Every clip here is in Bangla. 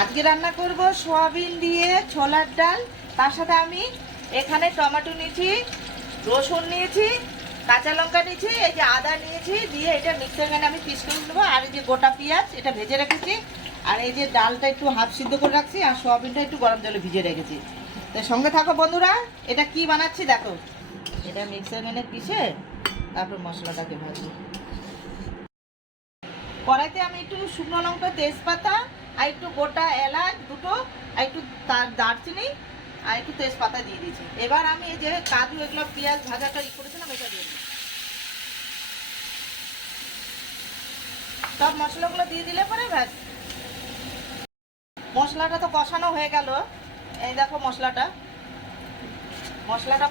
আজকে রান্না করব সোয়াবিন দিয়ে ছোলার ডাল। তার সাথে আমি এখানে টমেটো নিয়েছি, রসুন নিয়েছি, কাঁচা লঙ্কা নিয়েছি, এই যে আদা নিয়েছি, দিয়ে এটা মিক্সার গ্রাইন্ডারে আমি পিস করে নেবো। আর এই যে গোটা পেঁয়াজ এটা ভেজে রেখেছি, আর এই যে ডালটা একটু হাফ সিদ্ধ করে রাখছি, আর সোয়াবিনটা একটু গরম জলে ভিজে রেখেছি। তো সঙ্গে থাকো বন্ধুরা, এটা কি বানাচ্ছি দেখো। এটা মিক্সার গ্রাইন্ডারে পিষে তারপর মশলাটাকে ভাজবো। কড়াইতে আমি একটু শুকনো লঙ্কা, তেজপাতা আর একটু গোটা এলাচ দুটো আর একটু দারচিনি আর একটু তেজপাতা দিয়ে দিয়েছি। এবার আমি এই যে কাজু এগুলো পেঁয়াজ ভাজাটা করেছিলাম এটা দিয়ে দিই। সব মশলাগুলো দিয়ে দিলে পরে ব্যাস মশলাটা তো কষানো হয়ে গেল। এই দেখো মশলাটা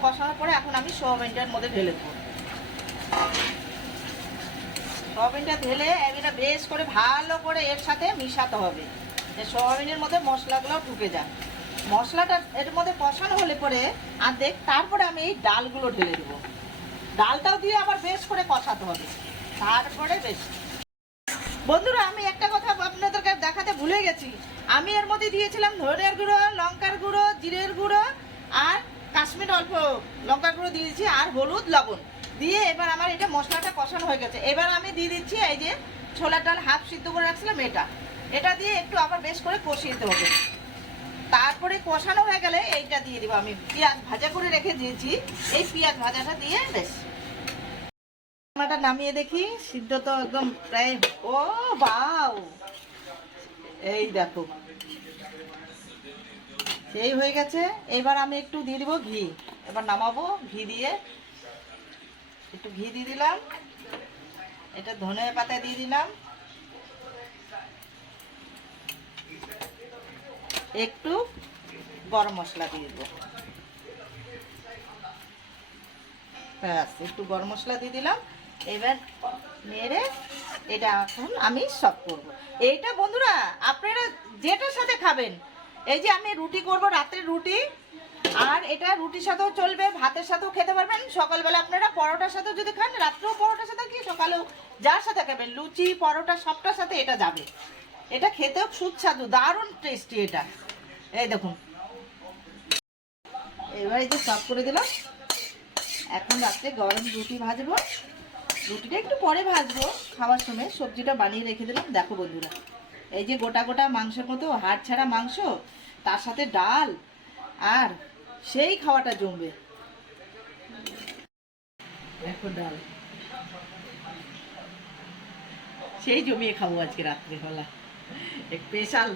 কষানোর পরে এখন আমি সোয়াবিনটার মধ্যে ঢেলে দেবো। সোয়াবিনটা ঢেলে এটা বেশ করে ভালো করে এর সাথে মিশাতে হবে, যে সোয়াবিনের মধ্যে মশলাগুলো ঢুকে যায়। মশলাটা এর মধ্যে কষানো হলে পরে তারপরে আমি এই ডালগুলো ঢেলে দেবো। ডালটাও দিয়ে আবার বেশ করে কষাতে হবে, তারপরে বেশ। বন্ধুরা, আমি একটা কথা আপনাদেরকে দেখাতে ভুলে গেছি। আমি এর মধ্যে দিয়েছিলাম ধনের গুঁড়ো, লঙ্কার গুঁড়ো, জিরের গুঁড়ো আর কাশ্মীর অল্প লঙ্কার গুঁড়ো দিয়েছি, আর হলুদ, লবণ দিয়ে এবার আমার এটা মশলাটা কষানো হয়ে গেছে। এবার আমি দিয়ে দিচ্ছি এই যে ছোলার ডাল হাফ সিদ্ধ করে রাখছিলাম এটা দিয়ে একটু আবার বেশ করে কষিয়ে দিতে হবে। তারপরে কষানো হয়ে গেলে এইটা দিয়ে দিব। আমি পেঁয়াজ ভাজা করে রেখে দিয়েছি, এই পেঁয়াজ ভাজাটা দিয়ে বেশ রান্নাটা নামিয়ে দেখি। সিদ্ধ তো একদম প্রায়, ও বাও, এই দেখো সেই হয়ে গেছে। এবার আমি একটু দিয়ে দিব ঘি। এবার নামাবো ঘি দিয়ে, একটু ঘি দিয়ে দিলাম, এটা ধনে পাতা দিয়ে দিলাম, একটু গরম মশলা দিয়ে দেবো, ব্যাস একটু গরম মশলা দিয়ে দিলাম। এবার নেড়ে এটা এখন আমি সার্ভ করবো। এইটা বন্ধুরা আপনারা যেটার সাথে খাবেন, এই যে আমি রুটি করব, রাত্রে রুটি, আর এটা রুটির সাথেও চলবে, ভাতের সাথেও খেতে পারবেন। সকালবেলা আপনারা পরোটার সাথেও যদি খান, রাত্রেও পরোটার সাথে কি সকালেও যার সাথে খাবেন, লুচি পরোটা সবটার সাথে এটা যাবে। এটা খেতেও সুস্বাদু, দারুণ টেস্টি এটা। এই দেখুন, এবার এই যে সার্ভ করে দিলাম। এখন রাত্রে গরম রুটি ভাজবো, রুটিটা একটু পরে ভাজবো খাওয়ার সময়। সবজিটা বানিয়ে রেখে দিলাম। দেখো বন্ধুরা, এই যে গোটা গোটা মাংসের মতো হাড় ছাড়া মাংস, তার সাথে ডাল, আর সেই খাওয়াটা জমবে। দেখো ডাল সেই জমিয়ে খাবো আজকে রাত্রে বেলা, স্পেশাল।